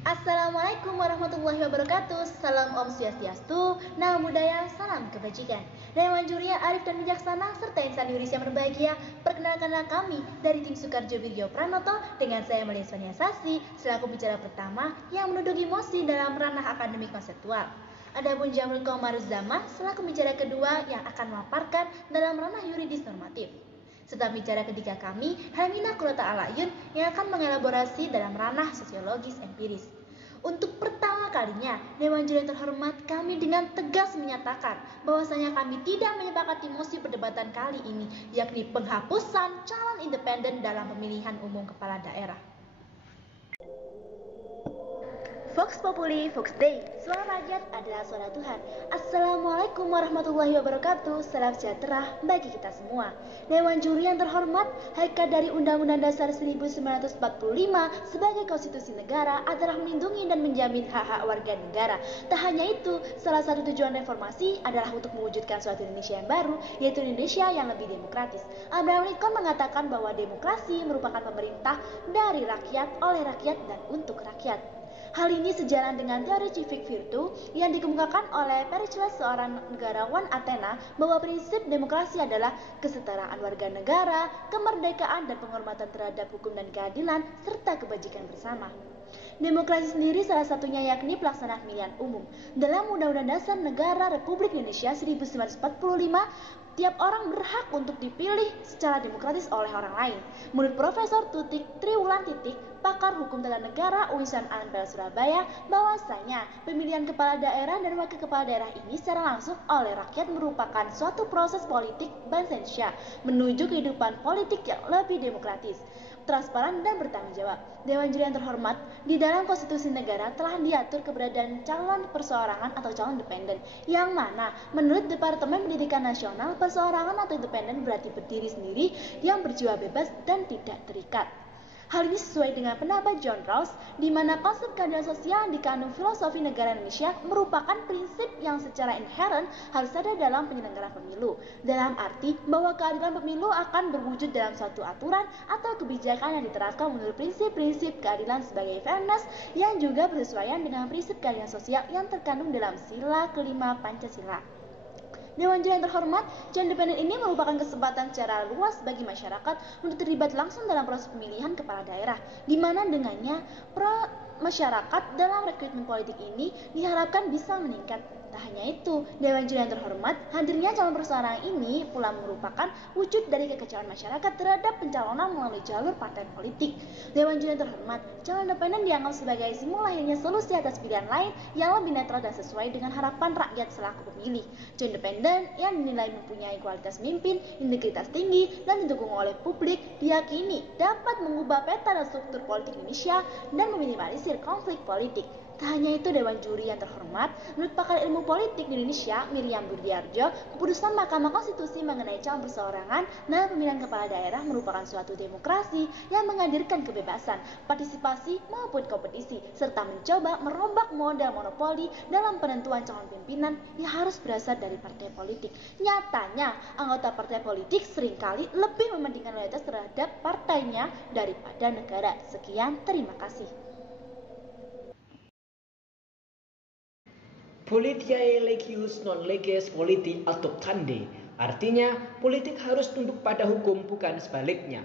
Assalamualaikum warahmatullahi wabarakatuh. Salam Om Swastiastu, Namo Buddhaya, salam kebajikan. Dewan Juri yang arif dan bijaksana serta insan yuris yang berbahagia, perkenalkanlah kami dari tim Sukarjo Wirjo Pranoto dengan saya Melia Sasi selaku bicara pertama yang menduduki mosi dalam ranah akademik konseptual. Adapun Jamrul Komaruzzaman selaku bicara kedua yang akan memaparkan dalam ranah yuridis normatif. Serta bicara ketiga kami, Helmina Kurota Alayun yang akan mengelaborasi dalam ranah sosiologis empiris. Untuk pertama kalinya, Dewan Juri yang terhormat, kami dengan tegas menyatakan bahwasanya kami tidak menyepakati mosi perdebatan kali ini, yakni penghapusan calon independen dalam pemilihan umum kepala daerah. Vox Populi, Vox Dei, suara rakyat adalah suara Tuhan. Assalamualaikum warahmatullahi wabarakatuh. Salam sejahtera bagi kita semua. Dewan Juri yang terhormat, hakikat dari Undang-Undang Dasar 1945 sebagai konstitusi negara adalah melindungi dan menjamin hak-hak warga negara. Tak hanya itu, salah satu tujuan reformasi adalah untuk mewujudkan suatu Indonesia yang baru, yaitu Indonesia yang lebih demokratis. Abraham Lincoln mengatakan bahwa demokrasi merupakan pemerintah dari rakyat, oleh rakyat, dan untuk rakyat. Hal ini sejalan dengan teori civic virtue yang dikemukakan oleh Pericles, seorang negarawan Athena, bahwa prinsip demokrasi adalah kesetaraan warga negara, kemerdekaan dan penghormatan terhadap hukum dan keadilan, serta kebajikan bersama. Demokrasi sendiri salah satunya yakni pelaksanaan pemilihan umum. Dalam Undang-Undang Dasar Negara Republik Indonesia 1945, tiap orang berhak untuk dipilih secara demokratis oleh orang lain. Menurut Profesor Tutik Triwulan Titik, pakar hukum tata negara UIN Ampel Surabaya, bahwasanya pemilihan kepala daerah dan wakil kepala daerah ini secara langsung oleh rakyat merupakan suatu proses politik bangsa Indonesia menuju kehidupan politik yang lebih demokratis, transparan dan bertanggung jawab. Dewan Juri yang terhormat, di dalam konstitusi negara telah diatur keberadaan calon perseorangan atau calon independen, yang mana menurut Departemen Pendidikan Nasional, perseorangan atau independen berarti berdiri sendiri yang berjiwa bebas dan tidak terikat. Hal ini sesuai dengan pendapat John Rawls, di mana konsep keadilan sosial dikandung filosofi negara Indonesia merupakan prinsip yang secara inherent harus ada dalam penyelenggaraan pemilu, dalam arti bahwa keadilan pemilu akan berwujud dalam suatu aturan atau kebijakan yang diterapkan menurut prinsip-prinsip keadilan sebagai fairness yang juga bersesuaian dengan prinsip keadilan sosial yang terkandung dalam sila kelima Pancasila. Dewan Juri yang terhormat, calon independen ini merupakan kesempatan secara luas bagi masyarakat untuk terlibat langsung dalam proses pemilihan kepala daerah, di mana dengannya masyarakat dalam rekrutmen politik ini diharapkan bisa meningkat. Tak hanya itu, Dewan Juri yang terhormat, hadirnya calon perseorangan ini pula merupakan wujud dari kekecewaan masyarakat terhadap pencalonan melalui jalur partai politik. Dewan Juri yang terhormat, calon independen dianggap sebagai simbol lahirnya solusi atas pilihan lain yang lebih netral dan sesuai dengan harapan rakyat selaku pemilih. Calon independen yang dinilai mempunyai kualitas mimpin, integritas tinggi, dan didukung oleh publik, diyakini dapat mengubah peta dan struktur politik Indonesia dan meminimalisir konflik politik. Tak hanya itu, Dewan Juri yang terhormat, menurut pakar ilmu politik di Indonesia, Miriam Burdiarjo, keputusan Mahkamah Konstitusi mengenai calon perseorangan dalam pemilihan kepala daerah merupakan suatu demokrasi yang menghadirkan kebebasan, partisipasi maupun kompetisi, serta mencoba merombak model monopoli dalam penentuan calon pimpinan yang harus berasal dari partai politik. Nyatanya, anggota partai politik seringkali lebih mementingkan loyalitas terhadap partainya daripada negara. Sekian, terima kasih. Politiae legius non leges politi adoptandi, artinya politik harus tunduk pada hukum bukan sebaliknya.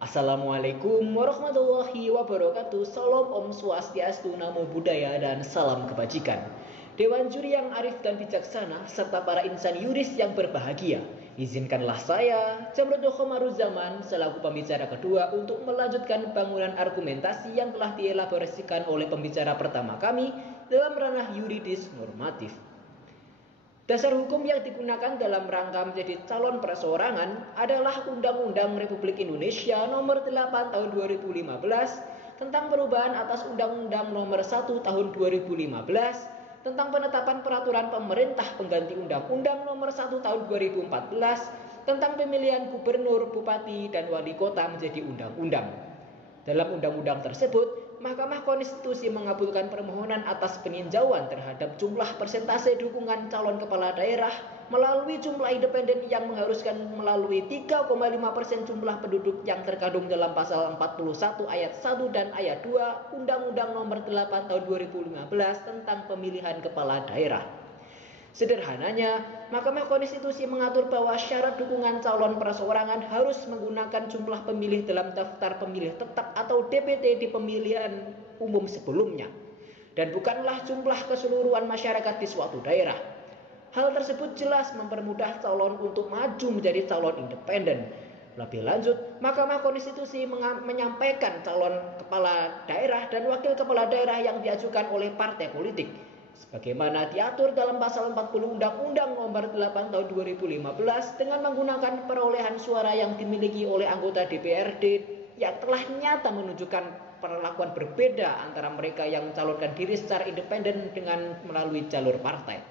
Assalamualaikum warahmatullahi wabarakatuh. Salam Om Swastiastu, Namo Buddhaya, dan salam kebajikan. Dewan Juri yang arif dan bijaksana serta para insan yuris yang berbahagia, izinkanlah saya, Jamrul Komaruzzaman, selaku pembicara kedua untuk melanjutkan bangunan argumentasi yang telah dielaborasikan oleh pembicara pertama kami dalam ranah yuridis normatif. Dasar hukum yang digunakan dalam rangka menjadi calon perseorangan adalah Undang-Undang Republik Indonesia Nomor 8 Tahun 2015 tentang perubahan atas Undang-Undang Nomor 1 Tahun 2015 tentang penetapan peraturan pemerintah pengganti Undang-Undang Nomor 1 Tahun 2014 tentang pemilihan gubernur, bupati, dan wali kota menjadi undang-undang. Dalam undang-undang tersebut, Mahkamah Konstitusi mengabulkan permohonan atas peninjauan terhadap jumlah persentase dukungan calon kepala daerah melalui jumlah independen yang mengharuskan melalui 3,5% jumlah penduduk yang terkandung dalam pasal 41 ayat 1 dan ayat 2 Undang-Undang Nomor 8 Tahun 2015 tentang pemilihan kepala daerah. Sederhananya, Mahkamah Konstitusi mengatur bahwa syarat dukungan calon perseorangan harus menggunakan jumlah pemilih dalam daftar pemilih tetap atau DPT di pemilihan umum sebelumnya, dan bukanlah jumlah keseluruhan masyarakat di suatu daerah. Hal tersebut jelas mempermudah calon untuk maju menjadi calon independen. Lebih lanjut, Mahkamah Konstitusi menyampaikan calon kepala daerah dan wakil kepala daerah yang diajukan oleh partai politik, sebagaimana diatur dalam pasal 40 Undang-Undang Nomor 8 Tahun 2015 dengan menggunakan perolehan suara yang dimiliki oleh anggota DPRD yang telah nyata menunjukkan perlakuan berbeda antara mereka yang mencalonkan diri secara independen dengan melalui jalur partai.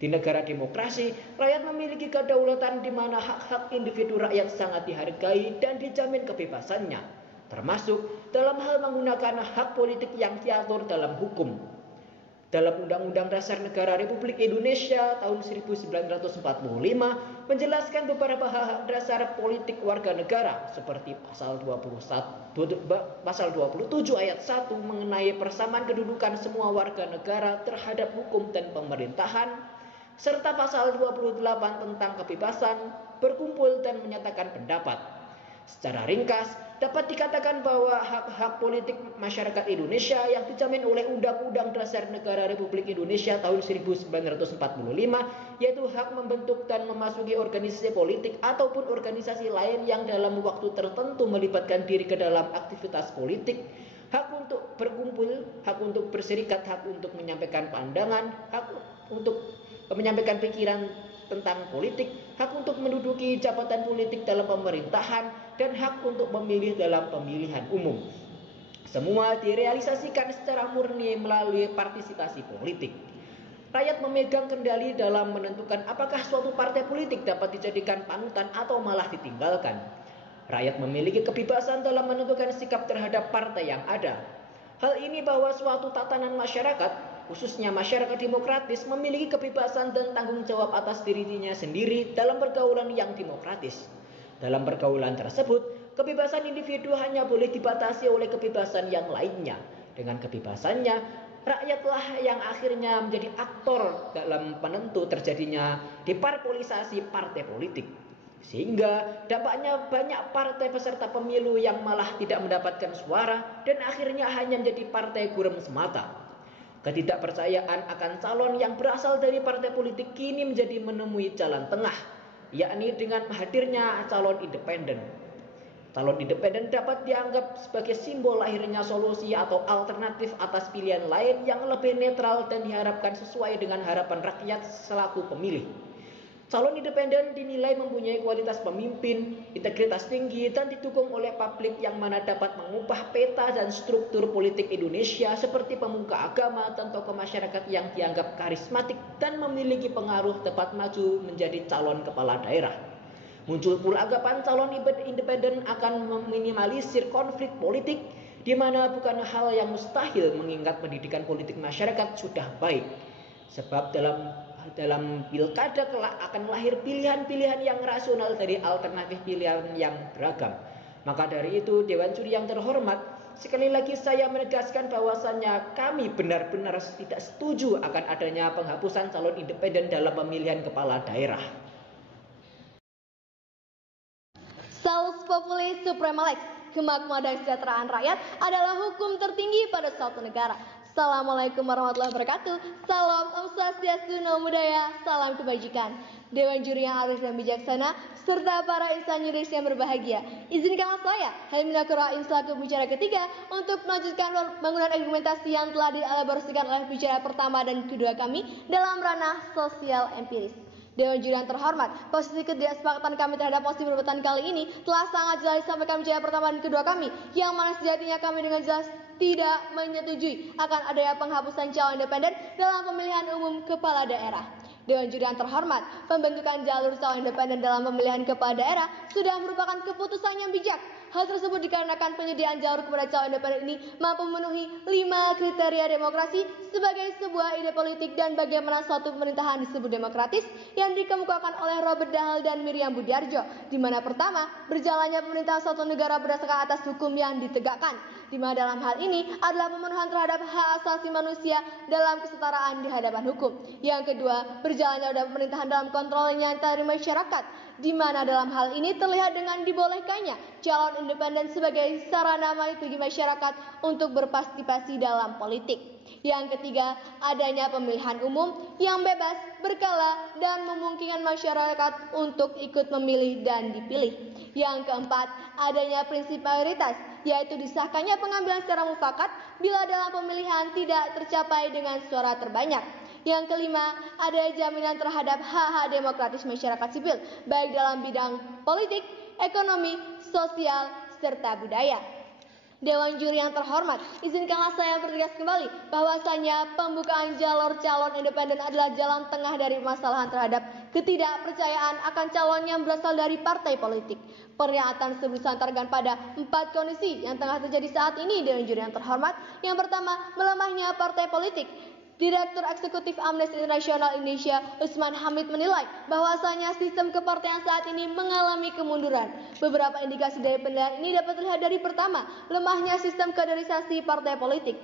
Di negara demokrasi, rakyat memiliki kedaulatan di mana hak-hak individu rakyat sangat dihargai dan dijamin kebebasannya, termasuk dalam hal menggunakan hak politik yang diatur dalam hukum. Dalam Undang-Undang Dasar Negara Republik Indonesia tahun 1945 menjelaskan beberapa hak dasar politik warga negara seperti pasal 27 ayat 1 mengenai persamaan kedudukan semua warga negara terhadap hukum dan pemerintahan, serta pasal 28 tentang kebebasan berkumpul dan menyatakan pendapat. Secara ringkas, dapat dikatakan bahwa hak-hak politik masyarakat Indonesia yang dijamin oleh Undang-Undang Dasar Negara Republik Indonesia tahun 1945, yaitu hak membentuk dan memasuki organisasi politik ataupun organisasi lain yang dalam waktu tertentu melibatkan diri ke dalam aktivitas politik, hak untuk berkumpul, hak untuk berserikat, hak untuk menyampaikan pandangan, hak untuk menyampaikan pikiran tentang politik, hak untuk menduduki jabatan politik dalam pemerintahan, dan hak untuk memilih dalam pemilihan umum. Semua direalisasikan secara murni melalui partisipasi politik. Rakyat memegang kendali dalam menentukan apakah suatu partai politik dapat dijadikan panutan atau malah ditinggalkan. Rakyat memiliki kebebasan dalam menentukan sikap terhadap partai yang ada. Hal ini bahwa suatu tatanan masyarakat, khususnya masyarakat demokratis, memiliki kebebasan dan tanggung jawab atas dirinya sendiri dalam pergaulan yang demokratis. Dalam pergaulan tersebut, kebebasan individu hanya boleh dibatasi oleh kebebasan yang lainnya. Dengan kebebasannya, rakyatlah yang akhirnya menjadi aktor dalam penentu terjadinya deparpolisasi partai politik. Sehingga dampaknya banyak partai peserta pemilu yang malah tidak mendapatkan suara dan akhirnya hanya menjadi partai gurem semata. Ketidakpercayaan akan calon yang berasal dari partai politik kini menjadi menemui jalan tengah, yakni dengan hadirnya calon independen. Calon independen dapat dianggap sebagai simbol lahirnya solusi atau alternatif atas pilihan lain yang lebih netral dan diharapkan sesuai dengan harapan rakyat selaku pemilih. Calon independen dinilai mempunyai kualitas pemimpin, integritas tinggi, dan didukung oleh publik yang mana dapat mengubah peta dan struktur politik Indonesia seperti pemuka agama dan tokoh masyarakat yang dianggap karismatik dan memiliki pengaruh tepat maju menjadi calon kepala daerah. Muncul pula anggapan calon independen akan meminimalisir konflik politik, di mana bukan hal yang mustahil mengingat pendidikan politik masyarakat sudah baik. Sebab dalam pilkada kelak akan lahir pilihan-pilihan yang rasional dari alternatif pilihan yang beragam. Maka dari itu, Dewan Juri yang terhormat, sekali lagi saya menegaskan bahwasannya kami benar-benar tidak setuju akan adanya penghapusan calon independen dalam pemilihan kepala daerah. Salus Populi Suprema Lex, kemakmuran dan kesejahteraan rakyat adalah hukum tertinggi pada suatu negara. Assalamualaikum warahmatullahi wabarakatuh. Salam Om Swastiastu, Namo Buddhaya, salam kebajikan. Dewan Juri yang arif dan bijaksana, serta para insan yuris yang berbahagia, izinkanlah saya, Haimina Kuraim selaku bicara ketiga, untuk melanjutkan bangunan argumentasi yang telah dielaborasikan oleh bicara pertama dan kedua kami dalam ranah sosial empiris. Dewan Juri yang terhormat, posisi ketidaksepakatan kami terhadap posisi perdebatan kali ini telah sangat jelas disampaikan bicara pertama dan kedua kami, yang mana sejatinya kami dengan jelas tidak menyetujui akan adanya penghapusan calon independen dalam pemilihan umum kepala daerah. Dewan Juri yang terhormat, pembentukan jalur calon independen dalam pemilihan kepala daerah sudah merupakan keputusan yang bijak Hal tersebut dikarenakan penyediaan jalur kepada calon independen ini mampu memenuhi 5 kriteria demokrasi sebagai sebuah ide politik dan bagaimana suatu pemerintahan disebut demokratis yang dikemukakan oleh Robert Dahl dan Miriam Budiarjo, di mana pertama, berjalannya pemerintahan suatu negara berdasarkan atas hukum yang ditegakkan, di mana dalam hal ini adalah pemenuhan terhadap hak asasi manusia dalam kesetaraan di hadapan hukum. Yang kedua, berjalannya pemerintahan dalam kontrol yang nyata dari masyarakat, di mana dalam hal ini terlihat dengan dibolehkannya calon independen sebagai sarana bagi masyarakat untuk berpartisipasi dalam politik. Yang ketiga, adanya pemilihan umum yang bebas, berkala, dan memungkinkan masyarakat untuk ikut memilih dan dipilih. Yang keempat, adanya prinsip mayoritas, yaitu disahkannya pengambilan secara mufakat bila dalam pemilihan tidak tercapai dengan suara terbanyak. Yang kelima, ada jaminan terhadap hak-hak demokratis masyarakat sipil, baik dalam bidang politik, ekonomi, sosial, serta budaya. Dewan juri yang terhormat, izinkanlah saya bertegas kembali bahwasanya pembukaan jalur calon independen adalah jalan tengah dari permasalahan terhadap ketidakpercayaan akan calon yang berasal dari partai politik. Pernyataan tersebut disantarkan pada 4 kondisi yang tengah terjadi saat ini Dewan juri yang terhormat. Yang pertama, melemahnya partai politik. Direktur Eksekutif Amnesty International Indonesia, Usman Hamid menilai bahwasanya sistem kepartaian saat ini mengalami kemunduran. Beberapa indikasi dari penilaian ini dapat terlihat dari pertama, lemahnya sistem kaderisasi partai politik.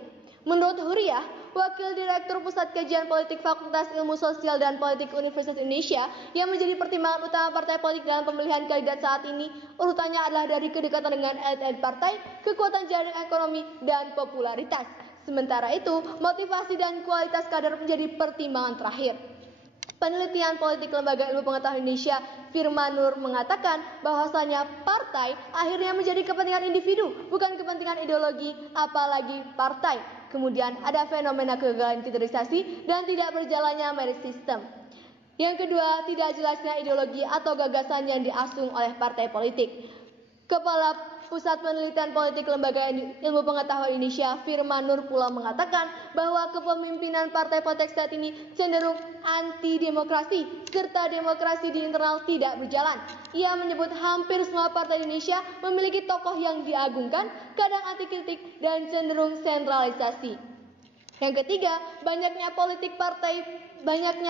Menurut Huriyah, Wakil Direktur Pusat Kajian Politik Fakultas Ilmu Sosial dan Politik Universitas Indonesia, yang menjadi pertimbangan utama partai politik dalam pemilihan kandidat saat ini, urutannya adalah dari kedekatan dengan elit partai, kekuatan jaringan ekonomi, dan popularitas. Sementara itu, motivasi dan kualitas kader menjadi pertimbangan terakhir. Penelitian politik Lembaga Ilmu Pengetahuan Indonesia, Firman Nur, mengatakan bahwasanya partai akhirnya menjadi kepentingan individu, bukan kepentingan ideologi, apalagi partai. Kemudian ada fenomena kegagalan kaderisasi dan tidak berjalannya merit system. Yang kedua, tidak jelasnya ideologi atau gagasan yang diasung oleh partai politik. Kepala Pusat Penelitian Politik Lembaga Ilmu Pengetahuan Indonesia, Firman Nur, pula mengatakan bahwa kepemimpinan partai politik saat ini cenderung anti-demokrasi serta demokrasi di internal tidak berjalan. Ia menyebut hampir semua partai Indonesia memiliki tokoh yang diagungkan, kadang anti kritik dan cenderung sentralisasi. Yang ketiga, banyaknya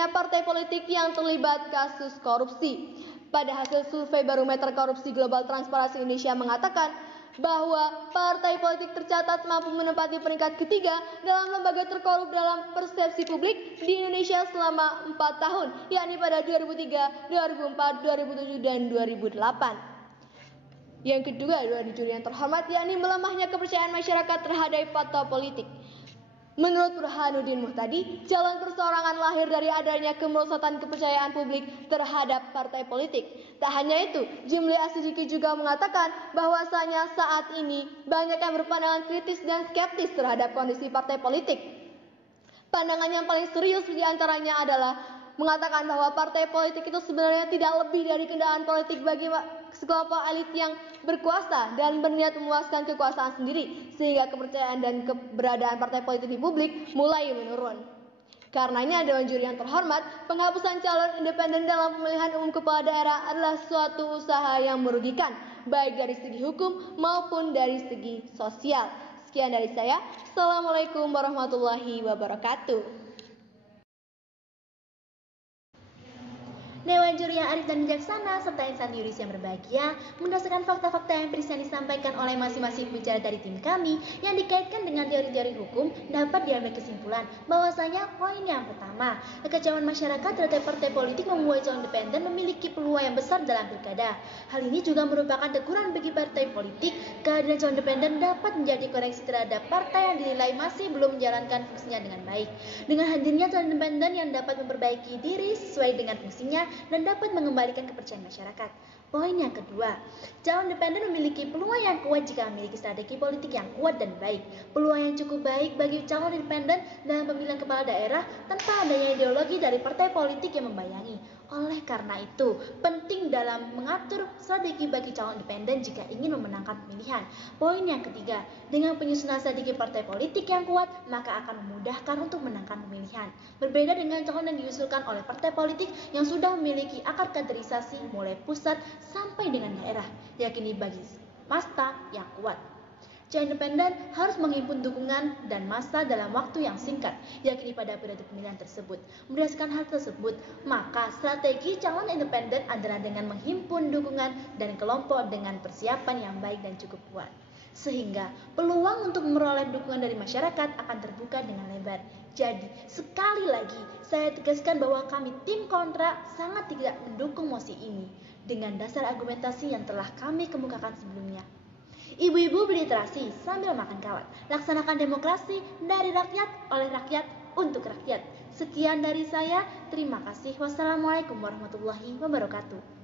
partai politik yang terlibat kasus korupsi. Pada hasil survei Barometer Korupsi Global Transparansi Indonesia mengatakan bahwa partai politik tercatat mampu menempati peringkat ketiga dalam lembaga terkorup dalam persepsi publik di Indonesia selama 4 tahun, yakni pada 2003, 2004, 2007, dan 2008. Yang kedua, dari juri yang terhormat, yakni melemahnya kepercayaan masyarakat terhadap partai politik. Menurut Burhanuddin Muhtadi, jalan perseorangan lahir dari adanya kemerosotan kepercayaan publik terhadap partai politik. Tak hanya itu, Jimli Asidiki juga mengatakan bahwasanya saat ini banyak yang berpandangan kritis dan skeptis terhadap kondisi partai politik. Pandangan yang paling serius diantaranya adalah mengatakan bahwa partai politik itu sebenarnya tidak lebih dari kendaraan politik bagi sekelompok elit yang berkuasa dan berniat memuaskan kekuasaan sendiri, sehingga kepercayaan dan keberadaan partai politik di publik mulai menurun. Karenanya, Dewan Juri yang terhormat, penghapusan calon independen dalam pemilihan umum kepala daerah adalah suatu usaha yang merugikan, baik dari segi hukum maupun dari segi sosial. Sekian dari saya. Assalamualaikum warahmatullahi wabarakatuh. Dewan juri yang arif dan bijaksana serta insan yuris yang berbahagia, berdasarkan fakta-fakta empiris yang disampaikan oleh masing-masing pembicara dari tim kami yang dikaitkan dengan teori-teori hukum, dapat diambil kesimpulan bahwasanya poin yang pertama, kekecewaan masyarakat terhadap partai politik membuat calon independen memiliki peluang yang besar dalam pilkada. Hal ini juga merupakan teguran bagi partai politik. Kehadiran calon independen dapat menjadi koreksi terhadap partai yang dinilai masih belum menjalankan fungsinya dengan baik. Dengan hadirnya calon independen yang dapat memperbaiki diri sesuai dengan fungsinya dan dapat mengembalikan kepercayaan masyarakat. Poin yang kedua, calon independen memiliki peluang yang kuat jika memiliki strategi politik yang kuat dan baik. Peluang yang cukup baik bagi calon independen dalam pemilihan kepala daerah tanpa adanya ideologi dari partai politik yang membayangi. Oleh karena itu, penting dalam mengatur strategi bagi calon independen jika ingin memenangkan pemilihan. Poin yang ketiga, dengan penyusunan strategi partai politik yang kuat, maka akan memudahkan untuk menangkan pemilihan. Berbeda dengan calon yang diusulkan oleh partai politik yang sudah memiliki akar kaderisasi mulai pusat sampai dengan daerah. Yakini bagi massa yang kuat. Calon independen harus menghimpun dukungan dan massa dalam waktu yang singkat, yakni pada periode pemilihan tersebut. Berdasarkan hal tersebut, maka strategi calon independen adalah dengan menghimpun dukungan dan kelompok dengan persiapan yang baik dan cukup kuat. Sehingga peluang untuk memperoleh dukungan dari masyarakat akan terbuka dengan lebar. Jadi, sekali lagi saya tegaskan bahwa kami tim kontra sangat tidak mendukung mosi ini dengan dasar argumentasi yang telah kami kemukakan sebelumnya. Ibu-ibu berliterasi sambil makan kawat. Laksanakan demokrasi dari rakyat, oleh rakyat, untuk rakyat. Sekian dari saya. Terima kasih. Wassalamualaikum warahmatullahi wabarakatuh.